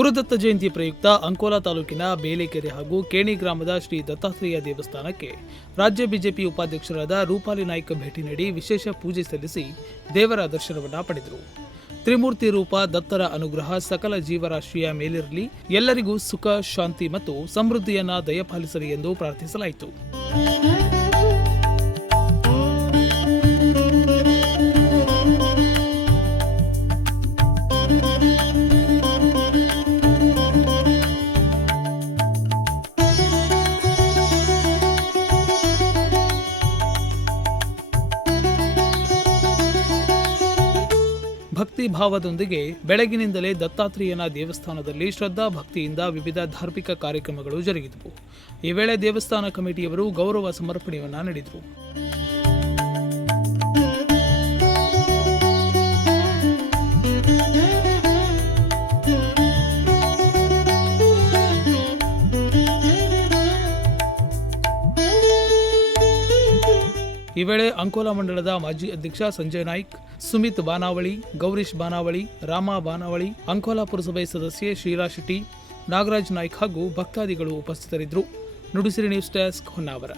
ಗುರುದತ್ತ ಜಯಂತಿ ಪ್ರಯುಕ್ತ ಅಂಕೋಲಾ ತಾಲೂಕಿನ ಬೇಲೆಕೆರೆ ಹಾಗೂ ಕೇಣಿ ಗ್ರಾಮದ ಶ್ರೀ ದತ್ತಾತ್ರೇಯ ದೇವಸ್ಥಾನಕ್ಕೆ ರಾಜ್ಯ ಬಿಜೆಪಿ ಉಪಾಧ್ಯಕ್ಷರಾದ ರೂಪಾಲಿ ನಾಯ್ಕ ಭೇಟಿ ನೀಡಿ ವಿಶೇಷ ಪೂಜೆ ಸಲ್ಲಿಸಿ ದೇವರ ದರ್ಶನವನ್ನ ಪಡೆದರು. ತ್ರಿಮೂರ್ತಿ ರೂಪ ದತ್ತರ ಅನುಗ್ರಹ ಸಕಲ ಜೀವರಾಶಿಯ ಮೇಲಿರಲಿ, ಎಲ್ಲರಿಗೂ ಸುಖ, ಶಾಂತಿ ಮತ್ತು ಸಮೃದ್ಧಿಯನ್ನ ದಯಪಾಲಿಸಲಿ ಎಂದು ಪ್ರಾರ್ಥಿಸಲಾಯಿತು. ಭಕ್ತಿ ಭಾವದೊಂದಿಗೆ ಬೆಳಗಿನಿಂದಲೇ ದತ್ತಾತ್ರೇಯನ ದೇವಸ್ಥಾನದಲ್ಲಿ ಶ್ರದ್ಧಾ ಭಕ್ತಿಯಿಂದ ವಿವಿಧ ಧಾರ್ಮಿಕ ಕಾರ್ಯಕ್ರಮಗಳು ಜರುಗಿದವು. ಈ ವೇಳೆ ದೇವಸ್ಥಾನ ಕಮಿಟಿಯವರು ಗೌರವ ಸಮರ್ಪಣೆಯನ್ನ ನೀಡಿದರು. ಈ ವೇಳೆ ಅಂಕೋಲಾ ಮಂಡಲದ ಮಾಜಿ ಅಧ್ಯಕ್ಷ ಸಂಜಯ್ ನಾಯ್ಕ್, ಸುಮಿತ್ ಬಾನಾವಳಿ, ಗೌರೀಶ್ ಬಾನಾವಳಿ, ರಾಮ ಬಾನಾವಳಿ, ಅಂಕೋಲಾ ಪುರಸಭೆ ಸದಸ್ಯೆ ಶೀಲಾ ಶೆಟ್ಟಿ, ನಾಗರಾಜ್ ನಾಯ್ಕ್ ಹಾಗೂ ಭಕ್ತಾದಿಗಳು ಉಪಸ್ಥಿತರಿದ್ದರು. Nudisiri news desk, Honnavar.